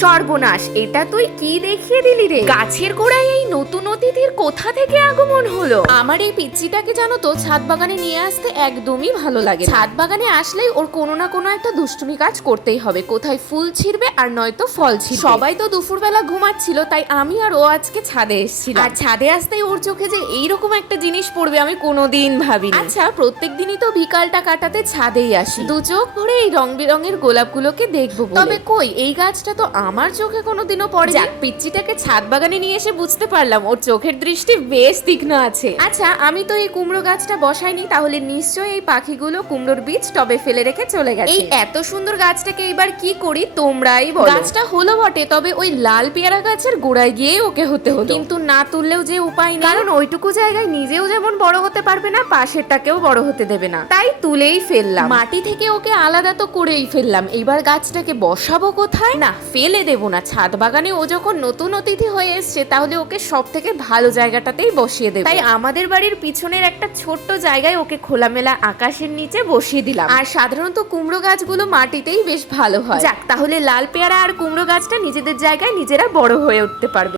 সর্বনাশ, এটা তুই কি দেখিয়ে দিলি রে? গাছের গোড়ায় এই নতুন অতিথির কোথা থেকে আগমন হলো? আমার এই পিচ্চিটাকে জানো তো ছাদ বাগানে নিয়ে আসতে একদমই ভালো লাগে। ছাদ বাগানে আসলেই ওর কোনো না কোনো একটা দুষ্টুমি কাজ করতেই হবে, কোথায় ফুল ছিঁড়বে আর নয়তো ফল ছিঁড়বে। সবাই তো দুপুরবেলা ঘুমাচ্ছিল, তাই আমি আর ও আজকে ছাদে এসেছিলাম। আর ছাদে আসতেই ওর চোখে যে এইরকম একটা জিনিস পড়বে আমি কোনোদিন ভাবিনি। আচ্ছা, প্রত্যেক দিনই তো বিকালটা কাটাতে ছাদেই আসি, দু চোখ ভরে এই রং বেরঙের গোলাপগুলোকে দেখবো বলে। তবে কই, এই গাছটা তো আমার চোখে কোনোদিনও পড়ে। যাক, পিচ্চিটাকে ছাদ বাগানে নিয়ে এসে বুঝতে পারলাম ওর চোখের দৃষ্টি বেশ তীক্ষ্ণ আছে। আচ্ছা, আমি তো এই কুমড়ো গাছটা বসাইনি, তাহলে নিশ্চয়ই এই পাখিগুলো কুমড়োর বীজ টবে ফেলে রেখে চলে গেছে। এই এত সুন্দর গাছটাকে এবার কি করি তোমরাই বলো। গাছটা হলো বটে, তবে ওই লাল পেয়ারা গাছের গোড়ায় গিয়ে ওকে হতে হলো, কিন্তু না তুললেও যে উপায় নেই, কারণ ওইটুকু জায়গায় নিজেও যেমন বড় হতে পারবে না, পাশেরটাকেও বড় হতে দেবে না, তাই তুলেই ফেললাম। মাটি থেকে ওকে আলাদা তো করেই ফেললাম, এবার গাছটাকে বসাবো কোথায়? না, ফেলে দেবো না। ছাদ বাগানে ও যখন নতুন অতিথি হয়ে এসছে, তাহলে ওকে সব থেকে ভালো জায়গাটাতেই বসিয়ে দেবো। তাই আমাদের বাড়ির পিছনের একটা ছোট্ট জায়গায় ওকে খোলামেলা আকাশের নিচে বসিয়ে দিলাম। আর সাধারণত কুমড়ো গাছগুলো মাটিতেই বেশ ভালো হয়। যাক, তাহলে লাল পেয়ারা আর কুমড়ো গাছটা নিজেদের জায়গায় নিজেরা বড় হয়ে উঠতে পারবে।